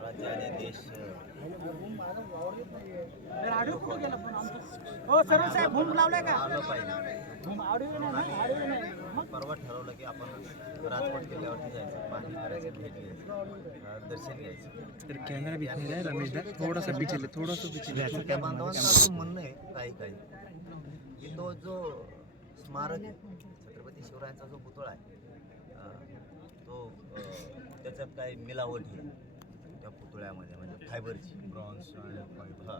राज्य आणि देश हो सर्व साहेब भूम लावलाय का? आलं पाहिजे. भूम आडवी नाही ना आडवी नाही. मग? परवा ठरवलं की आपण राजकोट किल्ल्यावरती जायचं. पाहणी करायचं भेट घ्यायचं. दर्शन घ्यायचं. तर कॅमेरा बिछायला आहे रमेशदा थोडासा बिछेल थोडासा बिछेल त्या बांधवांचं असं म्हणणं आहे काही काही. की तो जो स्मारक छत्रपती शिवरायांचा जो पुतळा आहे तो त्याच्यात काही मिलावट आहे. त्या पुतळ्यामध्ये म्हणजे फायबरची. ब्रॉन्झ हा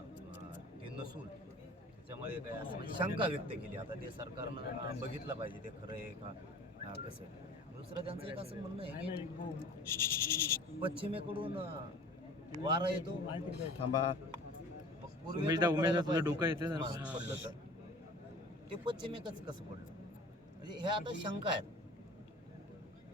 ते नसून त्याच्यामुळे काय असं म्हणजे शंका व्यक्त केली. आता ते सरकारनं बघितलं पाहिजे ते खरं आहे का कसं आहे. दुसरं त्यांचं एक असं म्हणणं आहे की पश्चिमेकडून वारा येतो. थांबा. उमेशदा तुझं. डोकं येते. हा, पडलं तर. ते पश्चिमेकच कसं पडलं? म्हणजे हे आता शंका आहेत.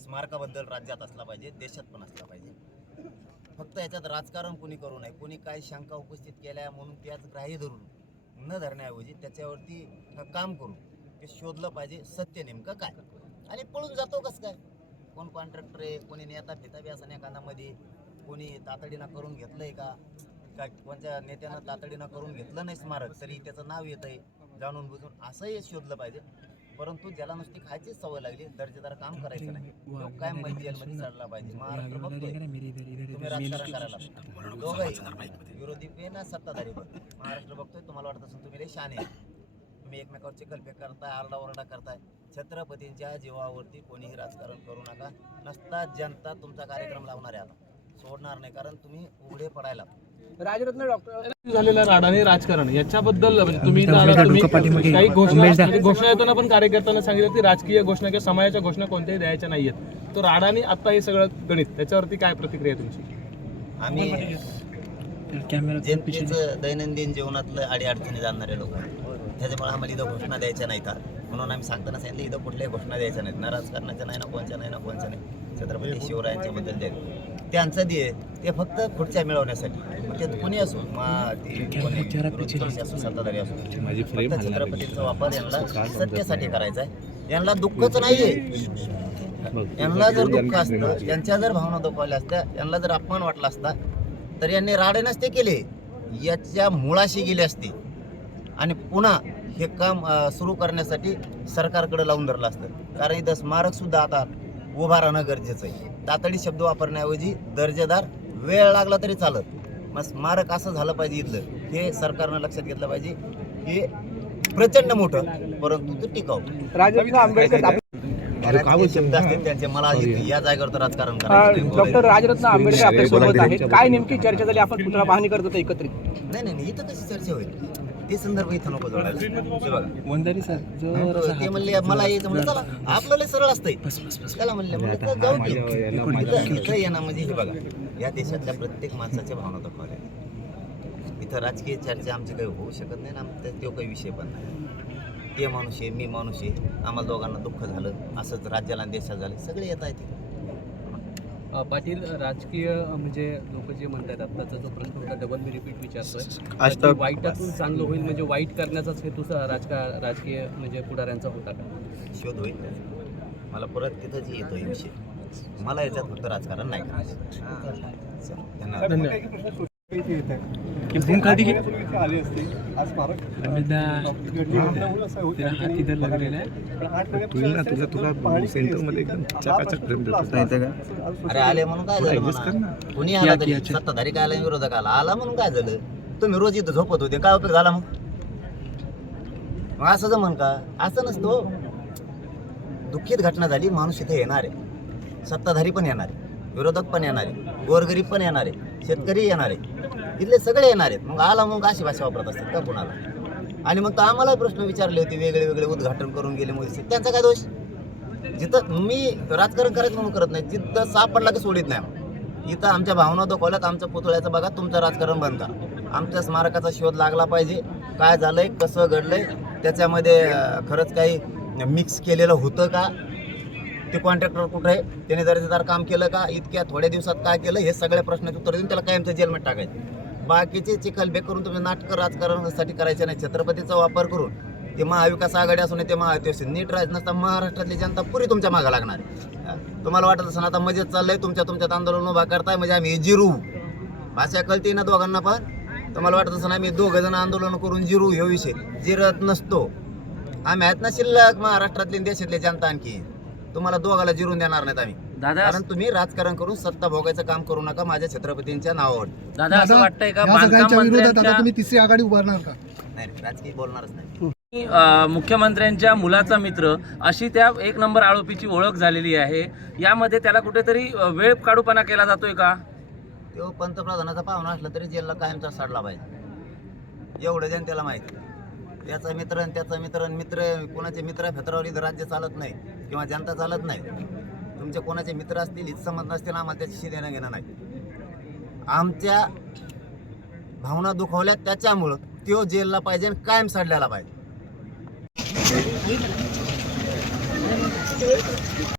स्मारकाबद्दल राज्यात असला पाहिजे देशात पण असला पाहिजे. फक्त याच्यात राजकारण कोणी करू नये कोणी काय शंका उपस्थित केल्या म्हणून त्याच ग्राह्य धरून न धरण्याऐवजी त्याच्यावरती काम करून ते शोधलं पाहिजे सत्य नेमकं काय? आणि पळून जातो कसं काय? कोण कॉन्ट्रॅक्टर आहे कोणी नेता फिताबी असं एखाद्यामध्ये कोणी तातडीनं करून घेतलंय का? काय कोणत्या नेत्यानं तातडीनं करून घेतलं नाही स्मारक तरी त्याचं नाव येत आहे जाणून बुजून असंही शोधलं पाहिजे. परंतु ज्याला नुसती खायचीच सवय लागली दर्जेदार काम करायचं नाही. तो काय मध्ये जेलमध्ये चढला पाहिजे. महाराष्ट्र बघतोय. तुम्ही राजकारण करायला दोघंही विरोधी पण ना सत्ताधारी पण. महाराष्ट्र बघतोय तुम्हाला वाटत असेल तुम्ही लय शाने आहे. तुम्ही एकमेकावर चिकलफेक करताय आरडाओरडा करताय. छत्रपतींच्या जीवावरती कोणीही राजकारण करू नका. नसता जनता तुमचा कार्यक्रम लावणार आहे आता सोडणार नाही कारण तुम्ही उघडे पडायला. राजरत्न डॉक्टर. झालेला राडाने राजकारण याच्याबद्दल म्हणजे तुम्ही. काही घोषणा घोषणा येताना पण कार्यकर्त्यांना सांगितलं की राजकीय घोषणा किंवा समाजाच्या घोषणा कोणत्याही द्यायच्या नाहीयेत. तो राडाने आता हे सगळं गणित त्याच्यावरती काय प्रतिक्रिया तुमची? आम्ही कॅमेरा जनतेचं दैनंदिन जीवनातलं अडीअडचणी जाणणारे लोक. त्याच्यामुळे आम्हाला इथं घोषणा द्यायच्या नाहीत. म्हणून आम्ही सांगताना सांगितलं इथं कुठल्याही घोषणा द्यायच्या नाहीत. ना राजकारणाच्या नाही ना कोणच्या नाही ना कोणच्या नाही. छत्रपती शिवरायांच्या बद्दल द्या त्यांचं दे ते फक्त खुर्च्या मिळवण्यासाठी. ते कुणी असो असो सत्ताधारी असो फक्त छत्रपतींचा वापर यांना सत्तेसाठी करायचा आहे. यांना दुःखच नाहीये. यांना जर दुःख असतं यांच्या जर भावना दुखावल्या असत्या यांना जर अपमान वाटला असता तर यांनी राडे नसते केले. याच्या मुळाशी गेले असते. आणि पुन्हा हे काम सुरू करण्यासाठी सरकारकडे लावून धरलं असतं. कारण इथं स्मारक सुद्धा आता उभा राहणं गरजेचं आहे. तातडी शब्द वापरण्याऐवजी दर्जेदार वेळ लागला तरी चालत. मग स्मारक असं झालं पाहिजे इथलं. हे सरकारनं लक्षात घेतलं पाहिजे. हे प्रचंड मोठं परंतु ते टिकाऊ. राजरत्न आंबेडकर शब्द असतील त्यांचे मला या जागेवर राजकारण. डॉक्टर राजरत्न आंबेडकर आपल्यासोबत आहेत. काय नेमकी चर्चा झाली? आपण पुतळा पाहणी करत होतो एकत्रित? नाही नाही नाही, इथं कशी चर्चा होईल. ते संदर्भ इथं नको जोडायला. वंदारी सर ते म्हणले मला यायचं म्हणलं चला. आपलं लय सरळ असतंय. त्याला म्हणले म्हणलं जाऊ की इथं म्हणजे हे बघा. या देशातल्या प्रत्येक माणसाच्या भावना दाखवल्या इथं राजकीय चर्चा आमची काही होऊ शकत नाही ना आमचा तो काही विषय पण नाही. ते माणूस आहे मी माणूस आहे. आम्हाला दोघांना दुःख झालं असंच राज्याला देशात झालं सगळे येत आहेत पाटील राजकीय म्हणजे लोक जे म्हणतात आत्ताचा जो प्रश्न होता डबल मी रिपीट विचारतोय. वाईटातून चांगलं होईल म्हणजे वाईट करण्याचाच हेतू स- राजका राजकीय म्हणजे पुढाऱ्यांचा होता का? शोध होईल. मला परत तिथंच येतो हे विषय मला याच्यात फक्त राजकारण नाही करायचं. भूम खादी की हात इधर तुला एकदम चकाचक देतो. अरे आले म्हणून काय झालं कर? ना. कुणी आला तरी? सत्ताधारी काय आला विरोधक आला? आला म्हणून काय झालं? तुम्ही रोज इथं झोपत होते. काय उपयोग झाला मग? मग असं जमन का? असं नसतो. दुःखित घटना झाली माणूस इथे येणार आहे. सत्ताधारी पण येणार आहे. विरोधक पण येणार आहे. गोरगरीब पण येणार आहे. शेतकरी येणार आहे. इथले सगळे येणार आहेत. मग आला मग अशी भाषा वापरत असतात का कुणाला? आणि मग तर आम्हाला प्रश्न विचारले होते वेगळे वेगळे उद्घाटन करून गेले मोदी त्यांचा काय दोष? जिथं मी राजकारण करायचं म्हणून करत नाही जिथं सापडला की सोडित नाही इथं आमच्या भावना खोल्यात आमच्या पुतळ्याचं बघा तुमचं राजकारण बंद करा आमच्या स्मारकाचा शोध लागला पाहिजे. काय झालंय कसं घडलंय त्याच्यामध्ये खरंच काही मिक्स केलेलं होतं का? ते कॉन्ट्रॅक्टर कुठं आहे? त्याने दर्जेदार काम केलं का? इतक्या थोड्या दिवसात काय केलं? हे सगळ्या प्रश्नाचे उत्तर देऊन त्याला कायमचं जेलमध्ये टाकायचं. बाकीचे चिखलबे करून तुम्ही नाटकं राजकारणासाठी करायचे नाही. छत्रपतीचा वापर करून ते महाविकास आघाडी असून ते महायुती नीट राज नसता महाराष्ट्रातली जनता पुरी तुमच्या मागं लागणार. तुम्हाला वाटत असं आता मजेत चाललंय तुमच्या तुमच्यात आंदोलन उभा करताय म्हणजे आम्ही जिरू. भाषा कळते ना दोघांना पण? तुम्हाला वाटत असं आम्ही दोघं जण आंदोलन करून जिरू हे विषय जिरत नसतो. आम्ही आहेत ना शिल्लक महाराष्ट्रातली देशातली जनता आणखी. तुम्हाला दोघाला जिरून देणार नाहीत आम्ही. दादा कारण तुम्ही राजकारण करून सत्ता भोगायचं काम करू नका माझ्या छत्रपतींच्या नावावर. दादा असं वाटतंय का या बांधकाम सगळ्यांच्या विरोधात आता मंत्र्यांच्या तुम्ही तिसरी आघाडी उभारणार का? नाही नाही, राजकीय बोलणारच नाही. अ, मुख्यमंत्र्यांच्या मुलाचा मित्र अशी त्या एक नंबर आरोपीची ओळख झालेली आहे. यामध्ये त्याला कुठेतरी अ, वेळ काढूपणा केला जातोय का? तो पंतप्रधानाचा पाहुणा असला तरी जेलला कायमचा साडला पाहिजे एवढं जनतेला माहिती. त्याचा मित्र आणि त्याचा मित्र आणि मित्र कोणाचे मित्र फेतरावर इथं राज्य चालत नाही किंवा जनता चालत नाही. तुमचे कोणाचे मित्र असतील हित संबंध नसतील आम्हाला त्याच्याशी देणं घेणं नाही. आमच्या भावना दुखावल्या त्याच्यामुळं तो जेलला पाहिजे आणि कायम साडल्याला पाहिजे.